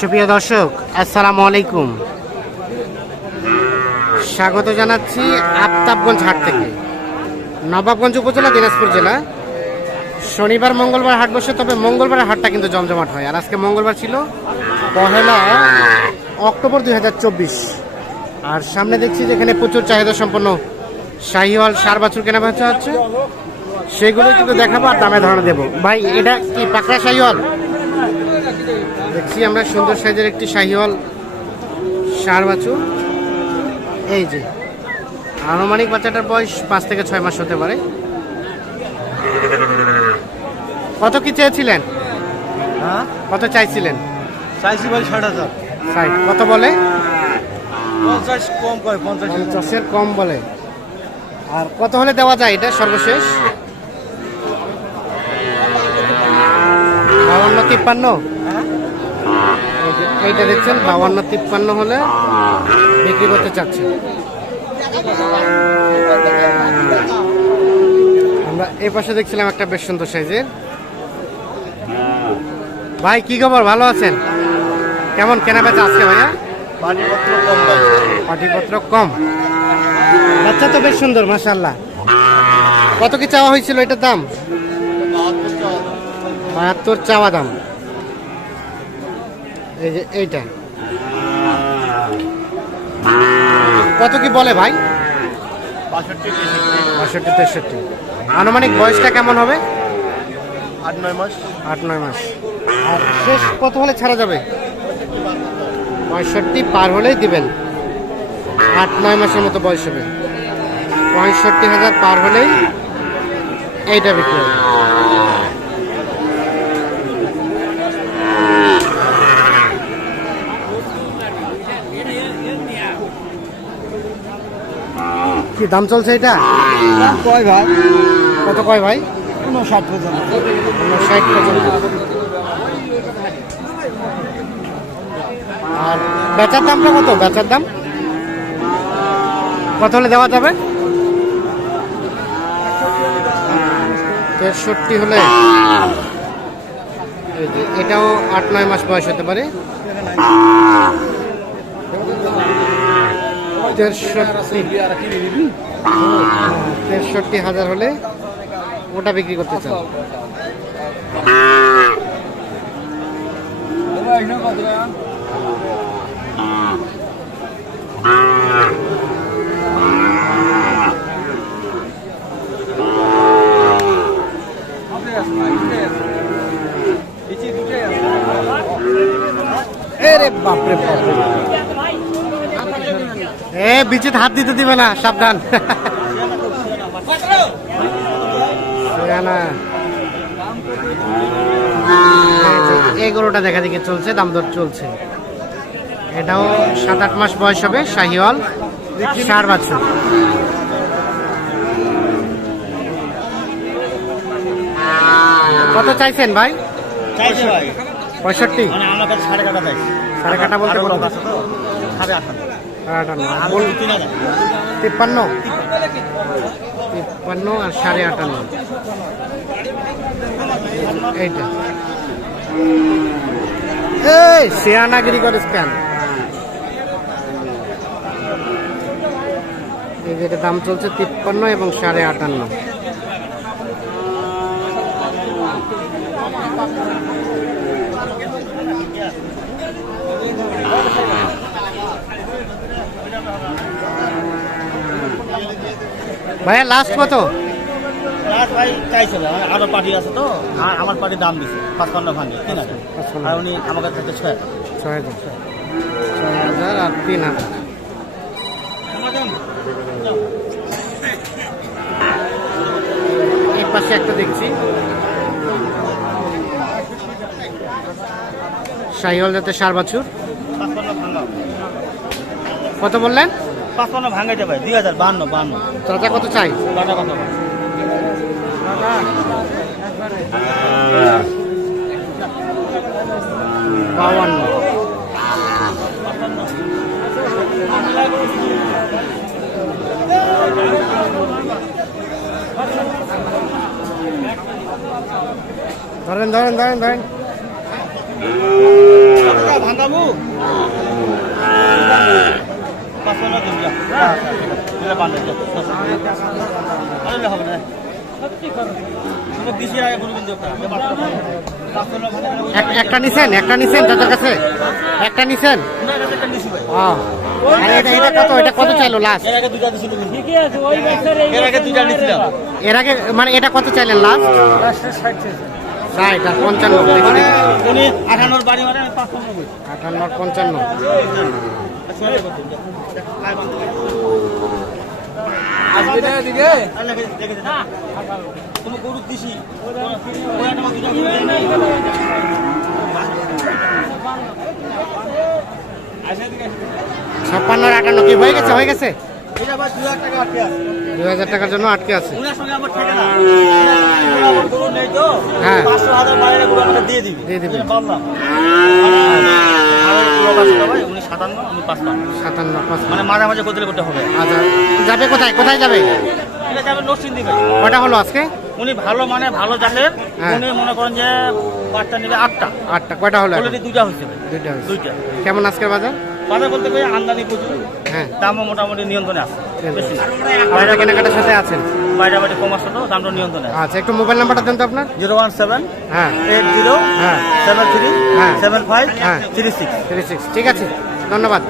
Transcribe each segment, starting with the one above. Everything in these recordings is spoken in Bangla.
সুপ্রিয় দর্শক, আসসালামু আলাইকুম। স্বাগত জানাচ্ছি আফতাবগঞ্জ হাট থেকে। নবাবগঞ্জ উপজেলা, দিনাজপুর জেলা। শনিবার, মঙ্গলবার হাট বসে, তবে মঙ্গলবার হাটটা কিন্তু জমজমাট হয়। আর আজকে মঙ্গলবার ছিল পহেলা অক্টোবর দু হাজার চব্বিশ। আর সামনে দেখছি যেখানে প্রচুর চাহিদা সম্পন্ন শাহিওয়াল সার বাছুর কেনা বেচা হচ্ছে। সেগুলো কিন্তু দেখাবো আর দামে ধারণা দেবো। ভাই, এটা কি পাকড়া শাহিওয়াল? দেখছি আমরা সুন্দর সাইজের একটি শাহিওয়াল সার বাছুর এই যে আনুমানিক বাচ্চাটার বয়স পাঁচ থেকে ছয় মাস হতে পারে। কত কি চেয়েছিলেন? হ্যাঁ? কত চাইছিলেন? চাইছি ভাই ষাট হাজার। ষাট কত বলে? পঞ্চাশ কম করে পঞ্চাশ পঞ্চাশের কম বলে। আর কত হলে দেওয়া যায় এটা সর্বশেষ? বাউন্ন তিপ্পান্ন? এইটা দেখছেন বাউন্ন তিপ্পান্ন হলে বিক্রি করতে চাচ্ছে। আমরা এই পাশে দেখছিলাম একটা বেশ সুন্দর সাইজের। ভাই কি খবর? ভালো আছেন? কেমন কেনা বেচা আজকে ভাইয়া? কম পাটিপত্র কম। বাচ্চা তো বেশ সুন্দর মাশাল্লাহ কত কি চাওয়া হয়েছিল এটার দাম? বাহাত্তর চাওয়া দাম। এই যে এইটা। কত কি বলে ভাই? বাষট্টি তেষট্টি। আনুমানিক বয়সটা কেমন হবে? আট নয় মাস। আট নয় মাস। আর শেষ কত হলে ছাড়া যাবে? পঁয়ষট্টি পার হলেই দিবেন। আট নয় মাসের মতো বয়স হবে। পঁয়ষট্টি হাজার পার হলেই এইটা বিক্রি হবে। কি দাম চলছে এটা? কয় ভাই? কত কয় ভাই? পর্যন্ত। ষাট পর্যন্ত। আর বেচার দামটা কত? বেচার দাম? কত হলে দেওয়া যাবে? তেষট্টি হলে। এটাও আট নয় মাস বয়স হতে পারে। তেষট্টি হাজার হলে ওটা বিক্রি করতে চান। এ বিচিত হাত দিতে দিবে না সাবধান। এই গরুটা দেখা দেখি চলছে দাম দর চলছে। এটাও সাত আট মাস বয়স হবে শাহিওয়াল সার বাছুর। কত চাইছেন ভাই? পঁয়ষট্টি? মানে সাড়ে কাটা বলতে আটান্ন তিপ্পান্ন। তিপ্পান্ন আর সাড়ে আটান্ন। এইটা। এই শেয়ানাগিরি করে স্ক্যান যেটা দাম চলছে তিপ্পান্ন এবং সাড়ে আটান্ন। ভাইয়া লাস্ট কত? লাস্ট ভাই চাইছে ভাই আরও পার্টি আছে তো আর আমার পার্টি দাম দিছে পাঁচপান্ন ভাঙে তিন হাজার আর উনি আমার কাছে থেকে ছয় হাজার। ছয় হাজার ছয় হাজার আর তিন হাজার। এই পাশে একটা দেখছি। শাহিওয়াল যাতে সার বাছুর। কত বললেন? পাঁচপান্ন ভাঙাইতে ভাই দুই হাজার বান্ন বান্ন। চাচা কত চাই? কথা বল। বাউান্ন ধরেন ধরেন ধরেন ধরেন। ভাঙাবো এটা বান্ধে আরে হবে না তুমি দিছি আগে কোনো কিন্তু একটা নিছেন একটা নিছেন তাদের কাছে? একটা নিছেন? এটা এটা কত? এটা কত চাইলো লাস্ট এর আগে মানে এটা কত চাইলেন লাস্ট ষাট আর পঞ্চান্ন। পনেরো বই আটান্ন আর পঞ্চান্ন। ছাপ্পান্ন আটান্ন কি হয়ে গেছে হয়ে গেছে? দু হাজার টাকা আটকে আছে। দুই হাজার টাকার জন্য আটকে আছে। হ্যাঁ। পাঁচশো হাজার বাইরে গরু দিয়ে দিবে। দিয়ে দিবে। উনি সাতান্ন আমি পাঁচপান্ন সাতান্ন পাঁচ মানে মাঝে মাঝে করতে করতে হবে। আচ্ছা যাবে কোথায়? কোথায় যাবে? এটা যাবে নরসিংদী কটা হলো আজকে? উনি ভালো মানে ভালো জাতের। হ্যাঁ। উনি মনে করেন যে বাচ্চা নেবে আটটা। আটটা কয়টা হলো? অলরেডি দুইটা হয়েছে দুইটা দুইটা। কেমন আজকের বাজার? বাজার বলতে ভাই আমদানি প্রচুর। হ্যাঁ। দামও মোটামুটি নিয়ন্ত্রণে আছে বেশি না। আপনারা কেনাকাটার সাথে আছেন? বাইরে বাইরে কম আসলো দামটা নিয়ন্ত্রণে আচ্ছা একটু মোবাইল নাম্বারটা দেন তো আপনার। জিরো ওয়ান সেভেন হ্যাঁ। এইট জিরো হ্যাঁ। সেভেন থ্রি হ্যাঁ। সেভেন ফাইভ হ্যাঁ। থ্রি সিক্স থ্রি সিক্স ঠিক আছে। ধন্যবাদ।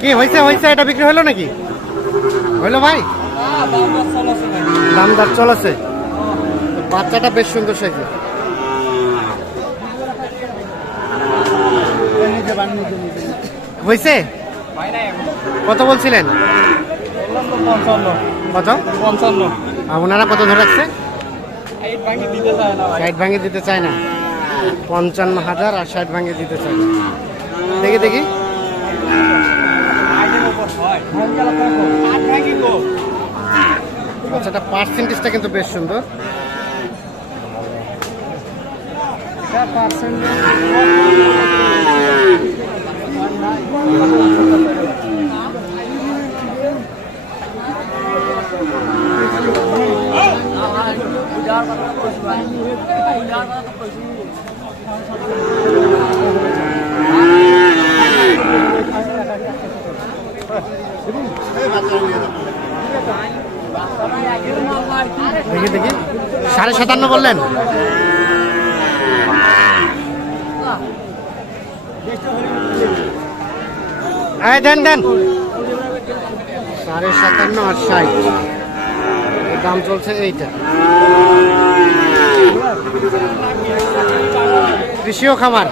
কি হয়েছে হয়েছে এটা বিক্রি হলো নাকি? হইল ভাই? দাম দর চলেছে। বাচ্চাটা বেশ সুন্দর সাইজে হয়েছে কত বলছিলেন? কত? পঞ্চান্ন। ওনারা কত ধরে রাখছে ষাট ভাঙে দিতে চায় না পঞ্চান্ন হাজার আর ষাট ভাঙে দিতে চায় না। দেখি দেখি। বাচ্চাটা পার্সেন্টেজটা কিন্তু বেশ সুন্দর। দেখি দেখি সাড়ে সাতান্ন বললেন? দেন দেন। সাড়ে সাতান্ন আর ষাট। দাম চলছে এইটা। কৃষিও খামার।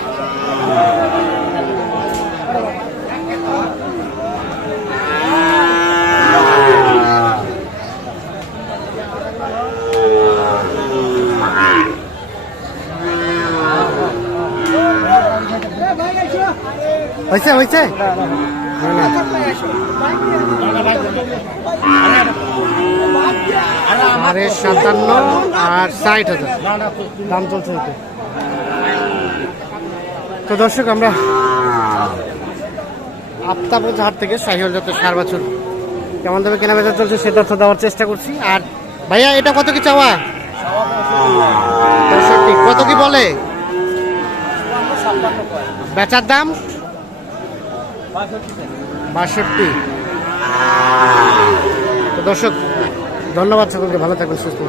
হয়েছে হয়েছে? হয়। সাড়ে সাতান্ন আর ষাট হাজার। দাম চলছে। তো দর্শক, আমরা আফতাবগঞ্জ হাট থেকে সাহিওল যত সার বছর কেমন দামে কেনা বেচা চলছে সে তথ্য দেওয়ার চেষ্টা করছি। আর ভাইয়া, এটা কত কি চাওয়া? কত কি বলে? বেচার দাম? বাষট্টি। দর্শক ধন্যবাদ সকলকে ভালো থাকবেন সুস্থ